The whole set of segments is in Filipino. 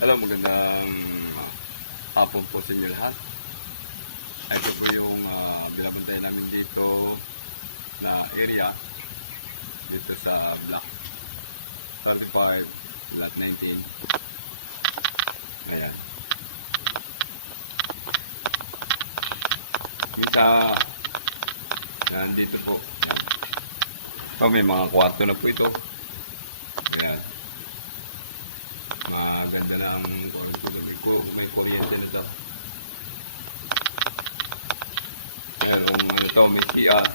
Hello, magandang hapon po sa inyo lahat. Ito po yung binapuntayan namin dito na area dito sa Block 35, Block 19. Ayan. Minsa, nandito po. Ito, may mga kwarto na po ito. Ayan. Maganda lang ko may kuryente na ito. Merong ano ito, may CR.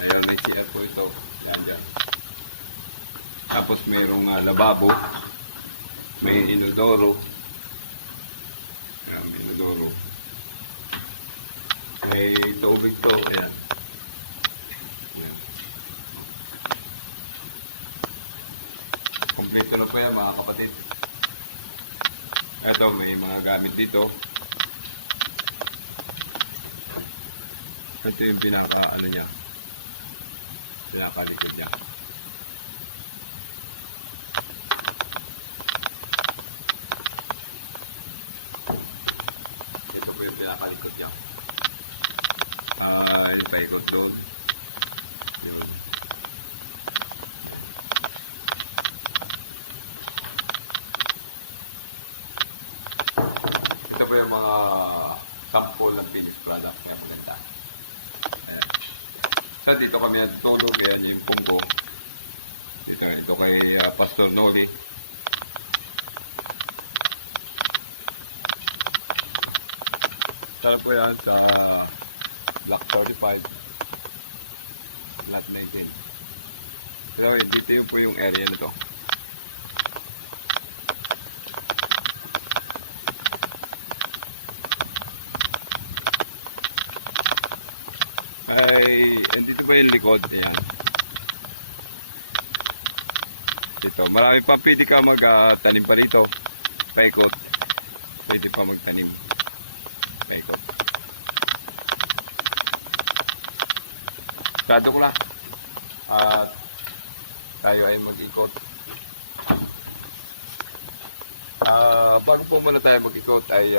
Ayun, may CR po ito. Yan, dyan. Tapos mayroong lababo. May inodoro. Ayan, may inodoro. May tubig to. Ayan. Ayan. Kompleto na po yan mga kapatid. Ito, may mga gamit dito. Ito yung pinaka-ano niya. Pinaka-likod niya. Ito po yung pinaka-likod niya. Yung paikot doon. Yun. Ito po yung mga sample ng finished product. Kaya maganda. Ayan. So dito kami natutulog. Ayan yung pungko. Dito kay Pastor Noli. Saan po yan sa Block 35. Block 19. Pero dito yung po yung area na to. Ay, dito pa yung likod. Ayan. Dito, marami pa pwede ka magtanim pa rito. Paikot. Pwede pa magtanim. Paikot. Tado ko lang. At tayo ay mag-ikot. Bago po muna tayo mag-ikot ay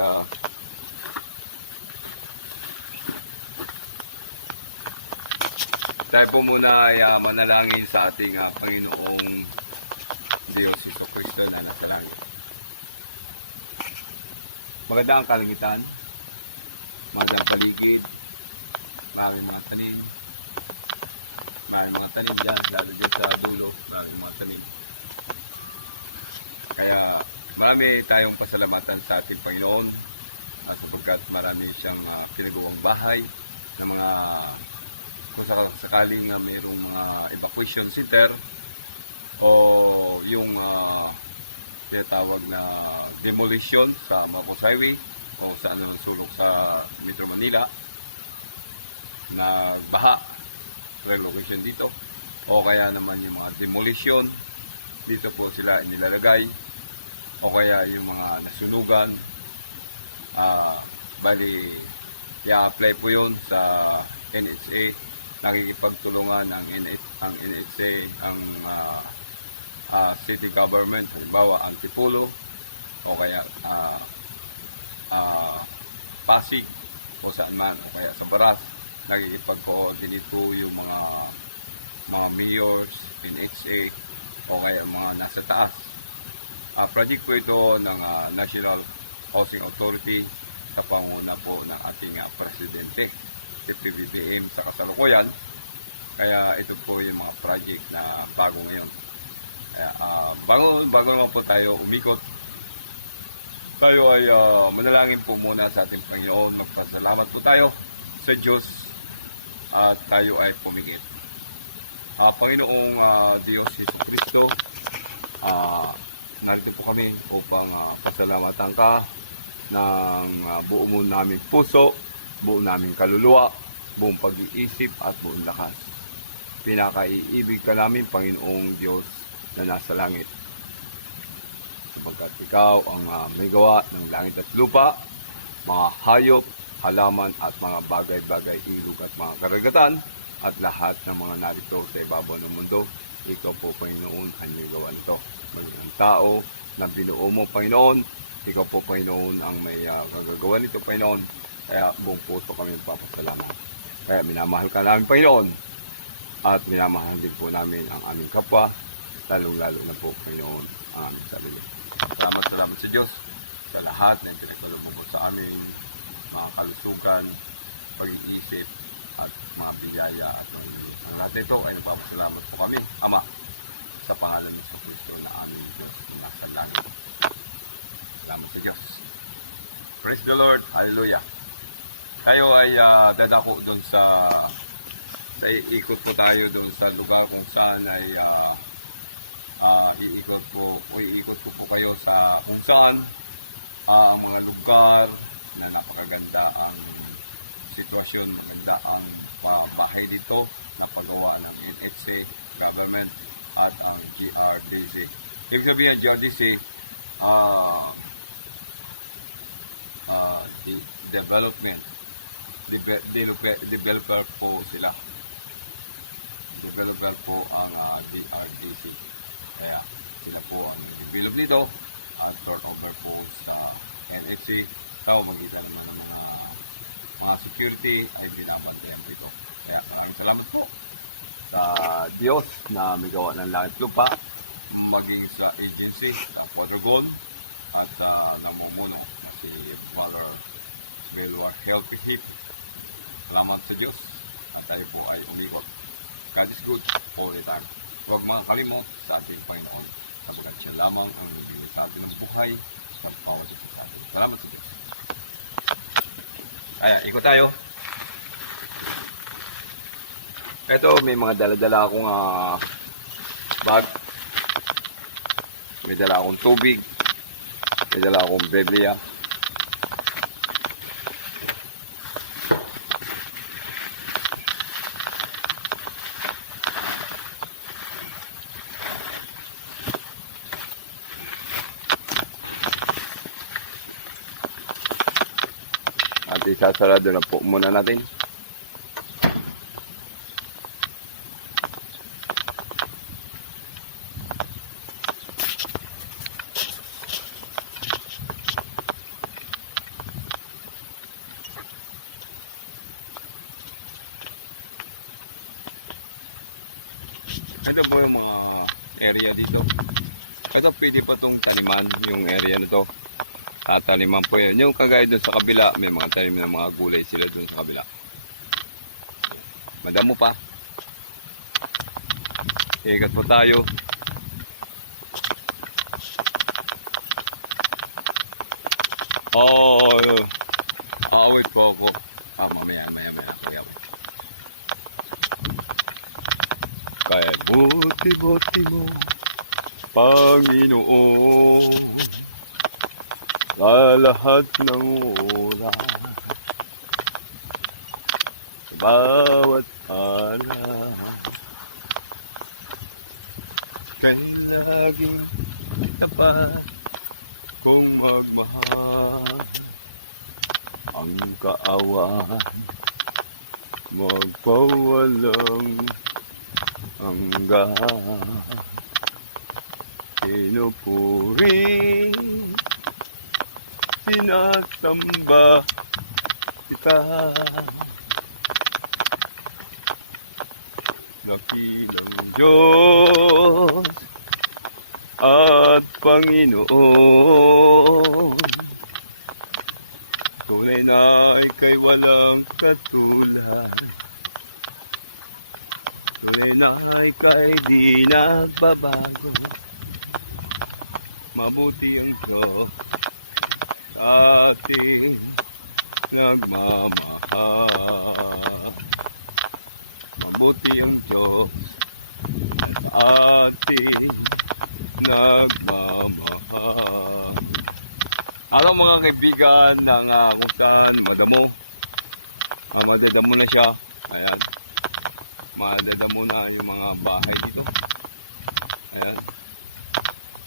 tayo po muna ay manalangin sa ating Panginoong Diyos Jesucristo na nasa langit. Maganda ang kalangitan, maganda ang paligid, maraming mga tanim. Maraming mga tanim dyan, lalo dyan sa dulo, maraming mga tanim. Kaya marami tayong pasalamatan sa ating Panginoon sapagkat marami siyang pinagawang bahay ng mga kung sakaling mayroong mga evacuation center o yung tinatawag na demolition sa Mapos Highway o saan naman sulok sa Metro Manila na baha relocation dito o kaya naman yung mga demolition dito po sila inilalagay o kaya yung mga nasunugan bali i-apply po yun sa NHA. Nakikipagtulungan ang NHA, ang city government, halimbawa ang Tipulo o kaya Pasig o saan man o kaya sa Baras. Nakikipag-coordinate po yung mga mayors, NHA o kaya mga nasa taas. Project po ito ng National Housing Authority sa panguna po ng ating Presidente, si PBBM sa kasalukuyan. Kaya ito po yung mga project na bago ngayon. Kaya, bago naman po tayo umikot, tayo ay manalangin po muna sa ating Panginoon. Magpasalamat po tayo sa Diyos at tayo ay pumingit. Panginoong Diyos Jesucristo, narito po kami upang pasalamatan ka ng buo mo naming puso, buo naming kaluluwa, buong pag-iisip at buong lakas. Pinakaiibig ka namin, Panginoong Diyos na nasa langit. Sapagkat ikaw ang may gawa ng langit at lupa, mga hayop, halaman at mga bagay-bagay, ilog at mga karagatan, at lahat ng mga narito sa ibabaw ng mundo. Ikaw po, Panginoon, ang may gawa nito. Maging tao, na binuo mo, Panginoon. Ikaw po, Panginoon, ang may gagagawa nito, Panginoon. Kaya buong puso kami papasalamat. Kaya minamahal ka namin, Panginoon. At minamahal din po namin ang aming kapwa, lalong-lalo na po, Panginoon, ang aming sarili. Salamat sa Diyos sa lahat ng pinagkaloob mo sa aming mga kalusugan, pag-iisip, at mga biyaya. At ang lahat nito ay nagpapasalamat po kami, Ama, sa pangalan ng Kristo na aming Diyos na nasa langit. Salamat sa Diyos. Praise the Lord. Hallelujah. Tayo ay dadako doon sa ikot po tayo doon sa lugar kung saan ay iikot ko po kayo sa kung saan ang mga lugar na napakaganda ang sitwasyon, maganda ang bahay dito na paggawa ng UNHC government at ang GRDC. Ibig sabihin, GRDC, developer po sila. Developer po ang GRDC. Kaya sila po ang develop nito at turnover po sa NHC sa magitan ng mga security ay binabantayan dito. Kaya maraming salamat po sa Diyos na may gawa ng langit lupa, maging sa agency sa Quadragon at sa namumuno si Father Belwar Healthy Hip. Salamat sa Diyos at tayo po ay umiwag. God is good all the time. Huwag makakalimot sa ating Panginoon. Sabagat siya lamang ang bibigay sa atin ng buhay sa bawat isa sa atin. Salamat sa Diyos. Kaya, ikot tayo. Ito, may mga dala-dala akong bag. May dala akong tubig. May dala akong Biblia. At isasarado na po muna natin. Ito po yung mga area dito. Ito pwede pa itong taniman, yung area na to. Tataniman po yun. Yung kagaya doon sa kabila, may mga tanim ng mga gulay sila doon sa kabila. Madamo pa. Ikat po tayo. Wait po. Mamaya. Kaya buti mo, Panginoon, sa lahat ng oras, sa bawat araw, kay laging tapat kung magmahal, ang kaawan magpawalang hanggan. Pinupuri, sinasamba kita, dakilang Diyos at Panginoon. Tunay na ika'y walang katulad, tunay na ika'y di nagbabago. Mabuti ang Diyos sa ating nagmamahal. Mabuti ang Diyos sa ating nagmamahal. Alam mga kaibigan ng kung saan madamo. Madadamo na siya. Ayan. Madadamo na yung mga bahay dito. Ayan.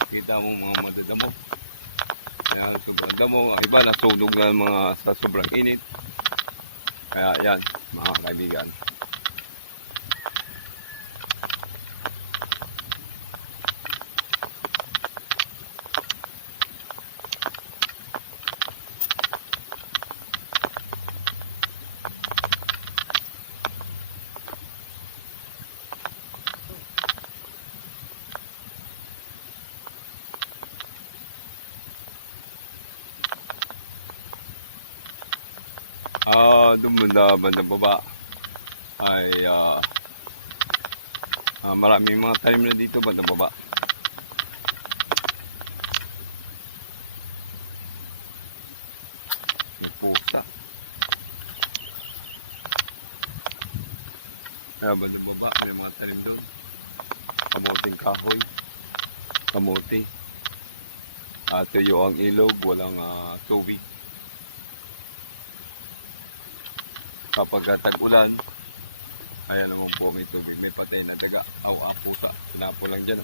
Kita mo mga madadamo. Ayan, sobrang damo. Ang iba nasunog na mga sa sobrang init. Kaya ayan, mga kaibigan. Doon bandang baba ay maraming mga tanim na dito bandang baba. May pusa. Bandang baba may mga tanim doon. Kamuting kahoy. Kamuti. Tuyo ang ilog, walang tubig. Kapag tag-ulan, ayan naman po may tubig, may patay na daga. Pusa. Sinapo lang dyan.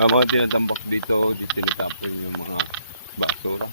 Mga tinatambak dito, tinatapon yung mga basura.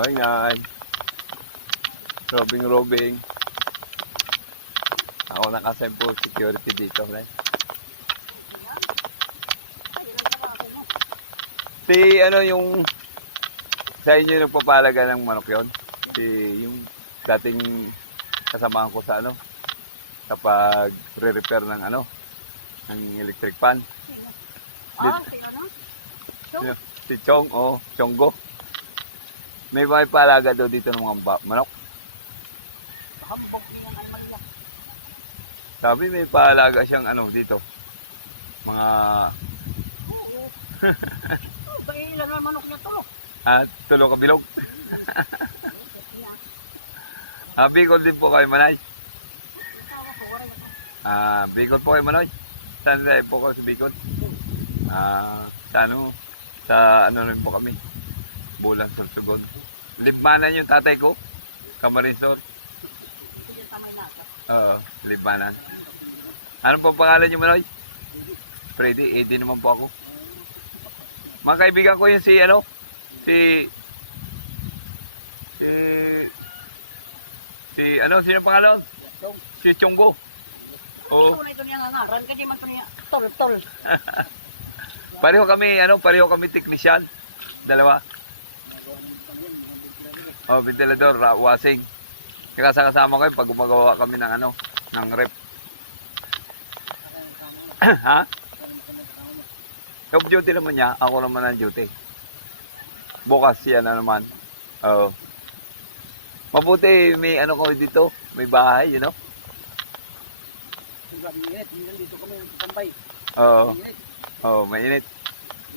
Bye, Nay. Robing. Ako nakasempo security dito, Nay. Yung sa inyo nagpapalaga ng manok yon? Yung dating kasamahan ko sa kapag re-repair ng ng electric fan. Si Chong, Chonggo. May palaga daw dito ng mga manok. Sabi may palaga siyang dito. Mga... Ilan na manok niya to? Tulo kabilog. Bicol din po kayo, Manay. Bicol po kayo, Manoy. Saan tayo po kayo sa Bicol? Sa rin po kami. Bulan, Sorsogon. Libmanan yung tatay ko. Camarines. Libmanan. Ano po pangalan niyo, Manoy? Freddy, di naman po ako. Mga kaibigan ko yun sino pangalan? Si Chonggo. Ito niya nga, ran ka di man niya. Tol. Pareho kami technician. Dalawa. Ventilador, wasing. Kasama ko pag gumagawa kami ng rep. Ha? Off duty naman niya, ako naman ang duty. Bukas siya na naman. Mabuti may ko dito, may bahay, Dito kami tambay. Mainit.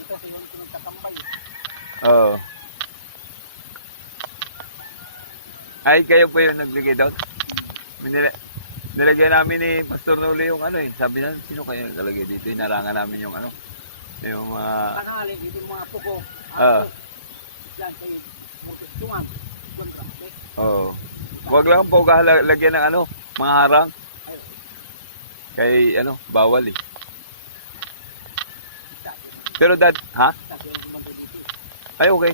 Dito nagtatambay. Ay, kayo po yung nagbigay doon. Nilagyan namin ni Pastor Noli yung sabi na, sino kayo nalagay dito? Inarangan namin yung yung Kanali, hindi mga puko. Huwag lang po lagyan ng mga harang. Kay bawal eh. Pero ha? Ay, okay.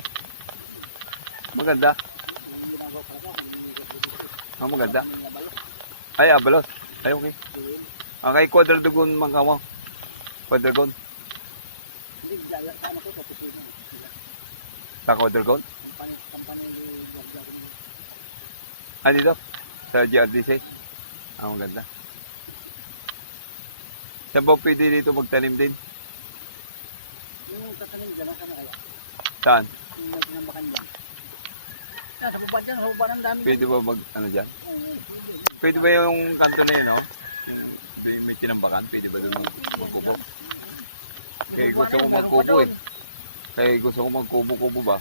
Maganda. Maganda. Ay, abalos. Ay, okay. Kay Quadragon Mangkawa. Quadragon. Sa Quadragon? Dito? Sa GRDC? Maganda. Saan ba pwede dito magtanim din? Yung tatanim dyan, nasa na kaya? Saan? Yung may tinambakan dyan. Sa baba dyan, sa baba ng dami. Pwede ba mag, ano dyan? Pwede ba yung kanto na yun, no? Yung may tinambakan, pwede ba doon magkubo? Kaya gusto ko magkubo eh. Kaya gusto ko magkubo-kubo ba?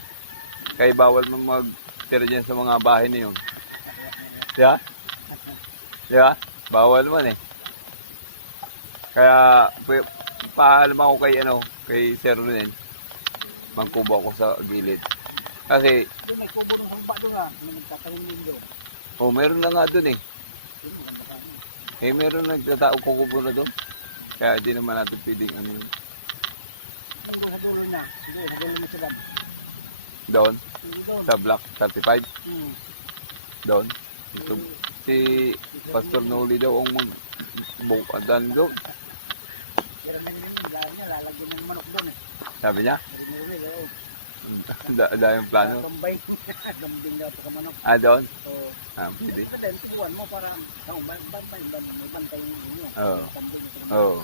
Kaya bawal mo magtira dyan sa mga bahay na yun. Diba? Diba? Bawal man eh. Kaya, paalam ako kay, kay Sir Ronel. Magkubo ako sa gilid. Kasi, Doon may kubo ng humpa doon ah. May nagtatanim ninyo. meron na nga doon eh. Meron nagtataong kukubo na doon. Kaya di naman natin pwedeng Yung natuloy na. Sige, natuloy na sila. doon, Doon. sa Block 35, Hmm. doon. Ito, si Pastor Noli daw ang magbukadan doon. Pero meron yung dahil niya, lalagyan ng manok doon eh. Sabi niya, Meron yun, oh. yung plano. Gambay. Gambing na pa ka manok. Doon? So, Pwede. ito din, tubuan mo para bantay yung inyo. Oo. Gambing na pa Oo.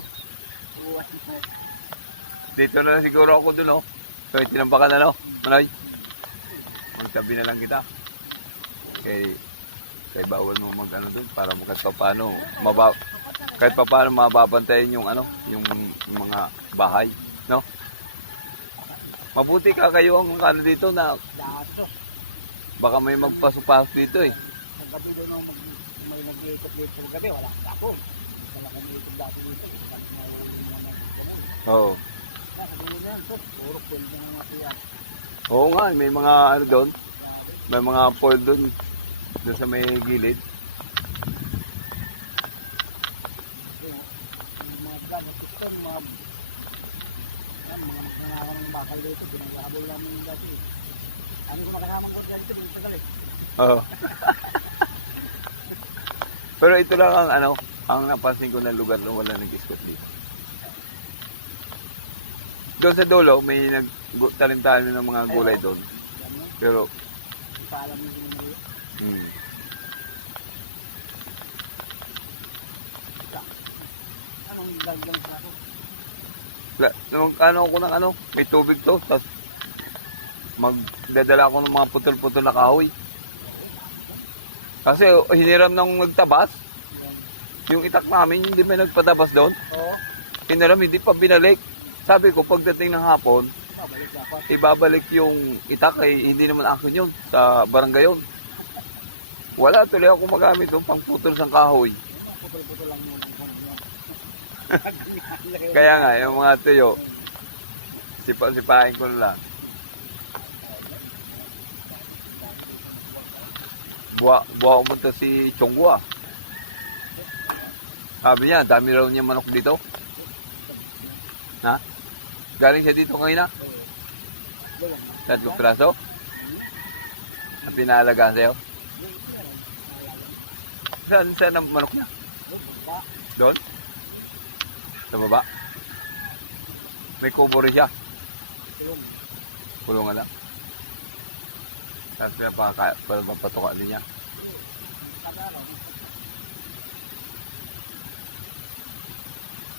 tubuan mo. Dito na lang siguro ako doon, oh. So, itinambakan na, no? Manoy? Magsabi na lang kita. Kay bawal mo mag-ano doon para kahit pa paano, kahit pa paano mababantayan yung yung mga bahay, no? Mabuti ka kayo ang dito na Daso. baka may magpasok-pasok dito eh. Ang gabi doon ako may nag-iikot-ikot gabi, wala akong tapon. Wala akong ikot dati dito. Oo. Sabi nyo yan, so, puro kwento ng mga siya. Oo nga, may mga doon. May mga foil doon sa may gilid. Mga gamit ito, mga nagnangawan ng bakal dito, pinag-aabol namin yung dati. Ano ko nakakamang ko dyan ito, minsan kali. Oo. Pero ito lang ang napansin ko na lugar na wala nag-iskot dito. Doon sa dulo, may nagtanim-tanim ng mga gulay doon. Pero, Paalam nyo sinunod. Anong lagyan sa ako? ko ng may tubig to, tapos magdadala ako ng mga putol-putol na kahoy. Kasi hiniram ng nagtabas, yung itak namin, hindi may nagpatabas doon. Oo. Hiniram, hindi pa binalik. Sabi ko, pagdating ng hapon, Babalik dapat. ibabalik yung itak, hindi naman akin yun, sa barangay yun. Wala, tuloy ako magamit doon, pang putol ng kahoy. Putol-putol lang muna. Kaya nga, yung mga tuyo, sipahin ko na lang. Buwa mo to si Chongwa. Sabi niya, dami raw niya manok dito. Ha? Galing siya dito ngayon na? 3 piraso? Ang pinahalagaan sa'yo? Saan ang manok niya? Doon? Sa baba? May kubo rin siya. Kulungan lang. Tapos para mapatuka din niya.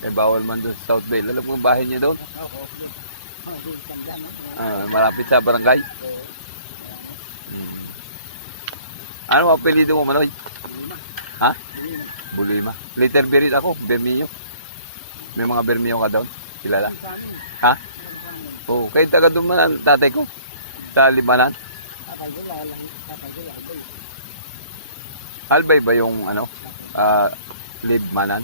Eh, bawal man doon sa South Bay. Alam mo ang bahay niya doon? Malapit sa barangay. Ano ang apelido mo, Manoy? Ha? Bulima. Later buried ako, Bermeo. May mga Bermeo ka doon? Kilala? Ha? Oo, kayo taga doon man ang tatay ko. Sa Limanan. Albay ba yung Libmanan?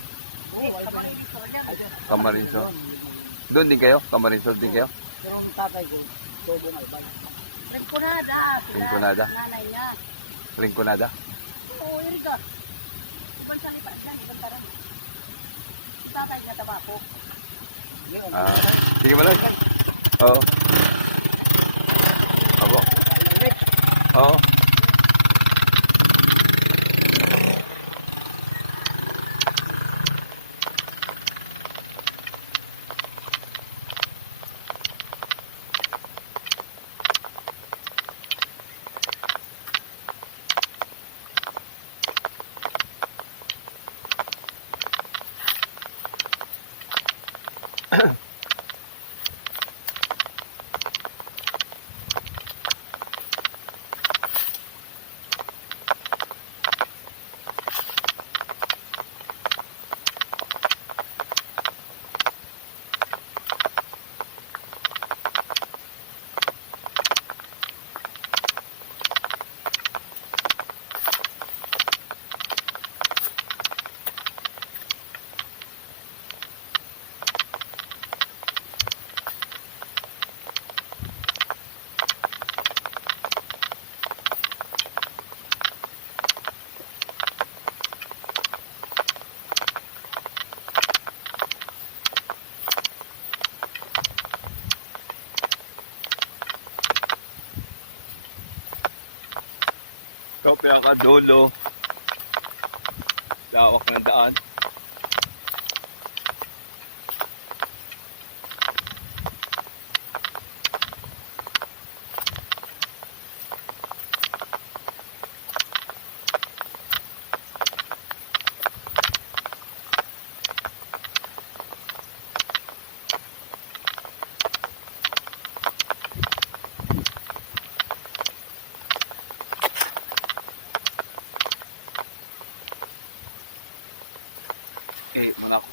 Camarinesor. Doon din kayo? Camarinesor din kayo? Pero ang tatay ko, todo ng albay. Rinconada. Rinconada. Nanay niya. Rinconada? Oo, Irga. Ibang salipan siya, ibang tarang. Tatay niya tabako. Sige Manoy. Oo. Abo. Oo. sa dulo. Lawak ng daan. Muna ako.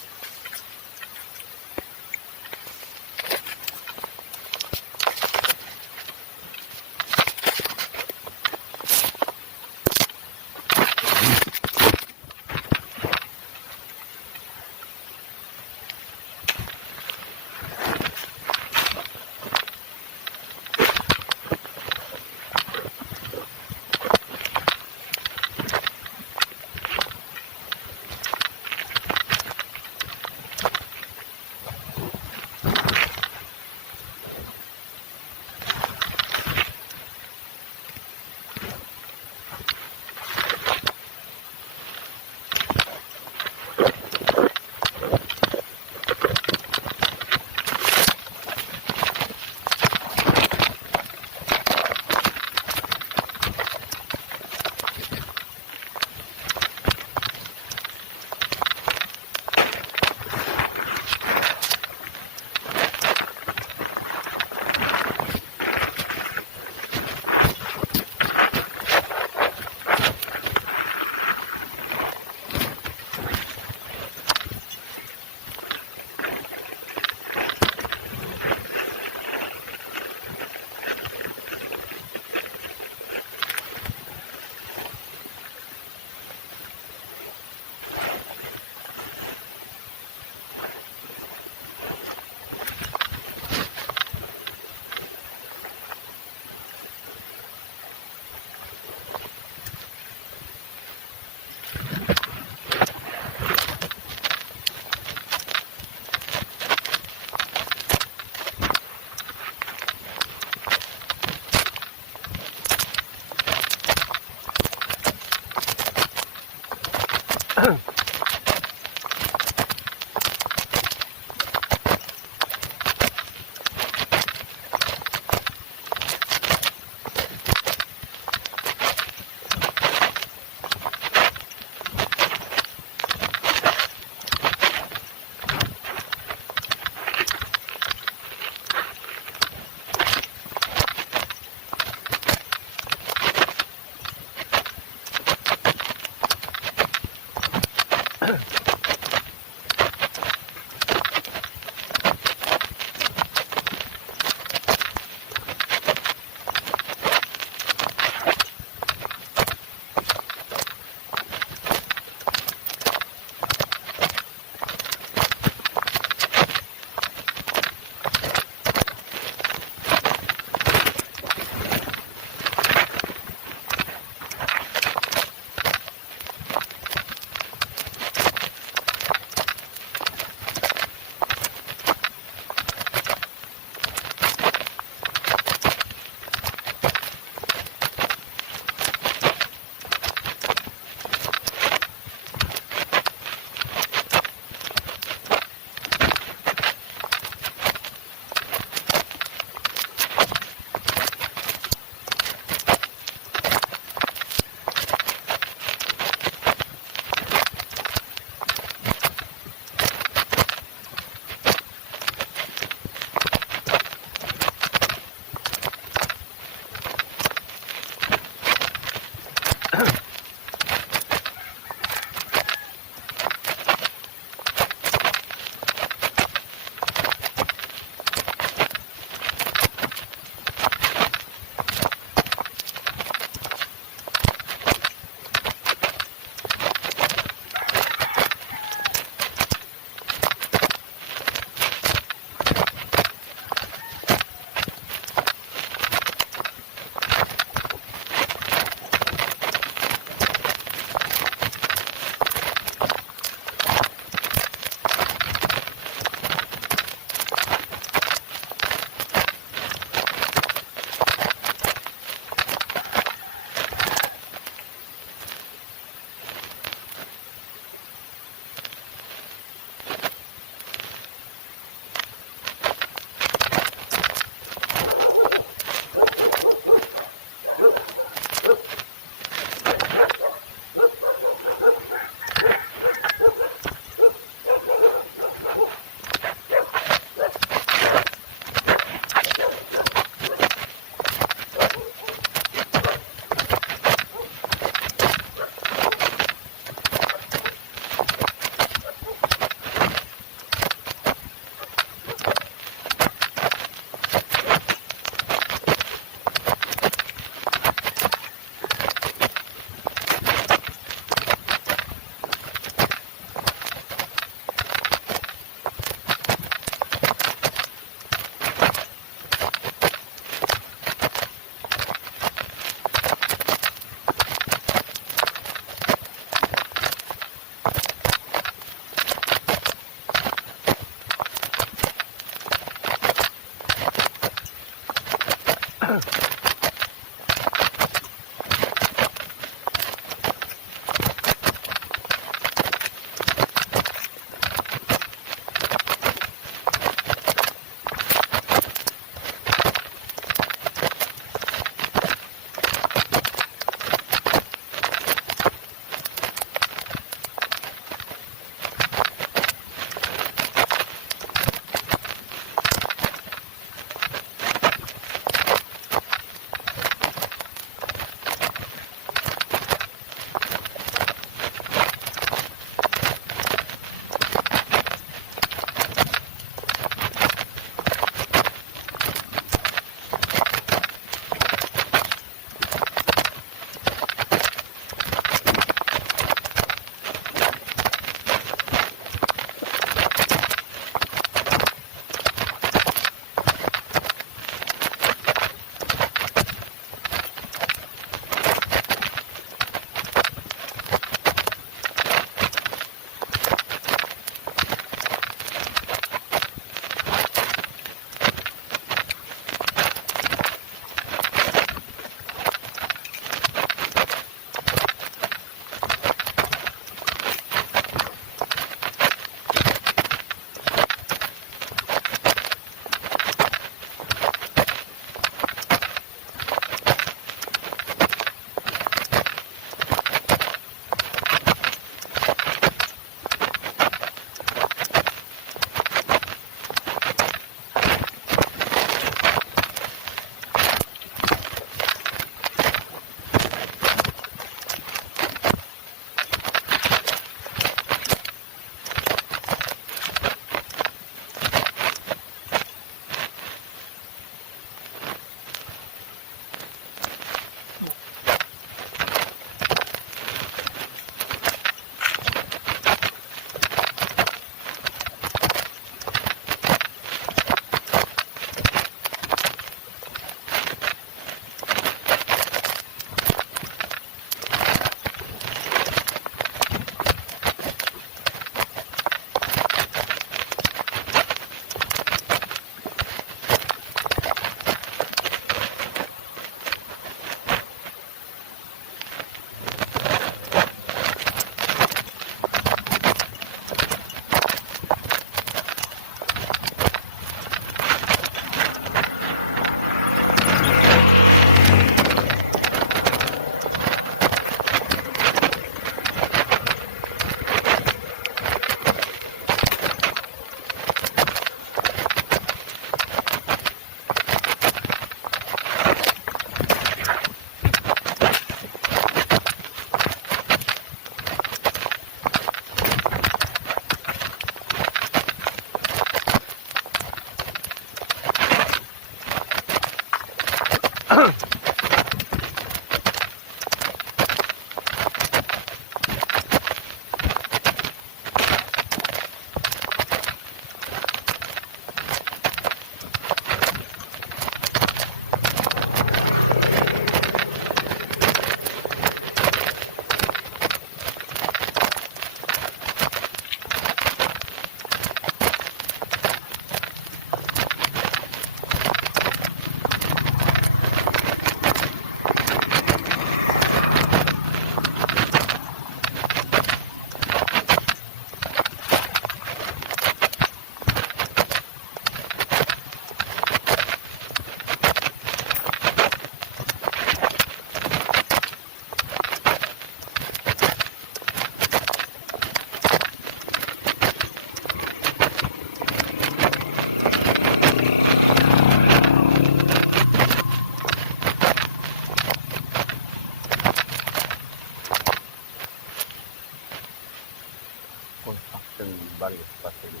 Mission Barrios Facility.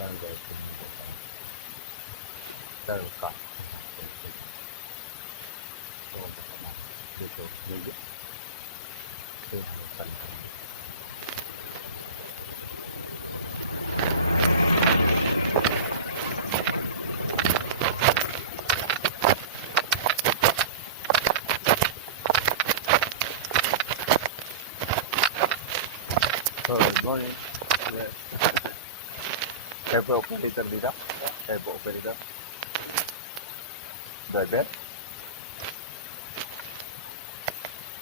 Barangay Pinibutan. Terca. Dito, dito. Good morning. Yes. Kayo po operator dito? Kayo po operator? Driver?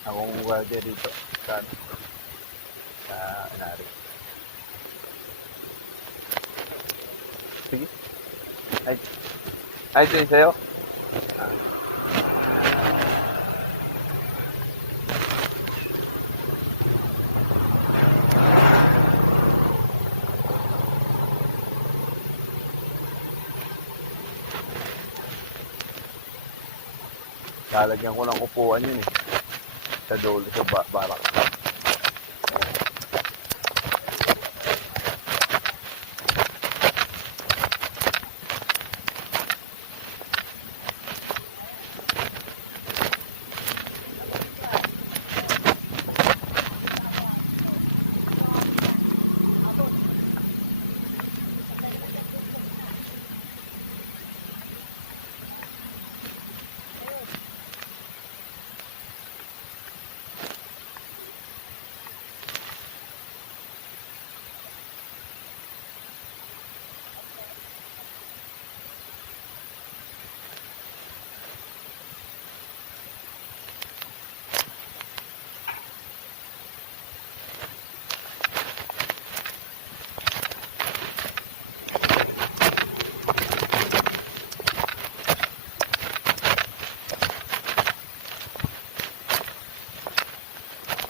Akong guardia dito. Saan? Sa Inari. Sige. Ay, ito yung sa'yo? Ah. Lalagyan ko ng upuan yun eh. Sa dulo, sa barak.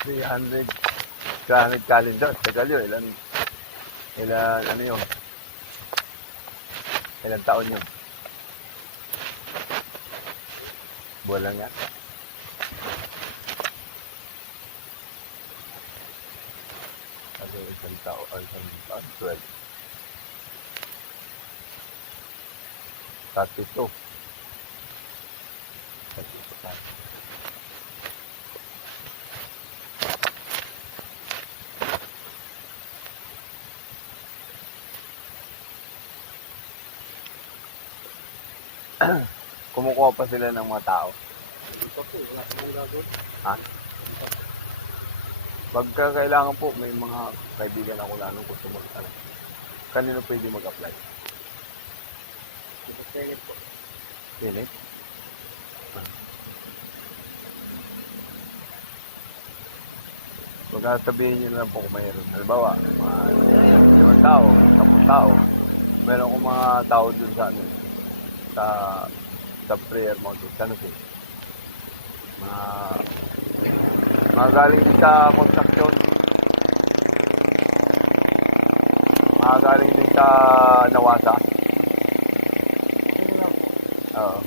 $300 calendar. Tagal yun. Ilan, ano yun? Ilan taon yun? Buwan lang yan. Kasi isang taon, 12. 32. 32. Kumukuha pa sila ng mga tao. Ha? Pagka kailangan po, may mga kaibigan ako lalong gusto mag-apply. Kanino pwede mag-apply? Senate po. Senate? Pagka sabihin nyo lang po kung mayroon. Halimbawa, mga 5 tao, 10 tao. Meron akong mga tao dun sa ano, sa prayer mountain, sa ano po. Mga galing din sa construction. Mga galing din sa Nawasa. Oo.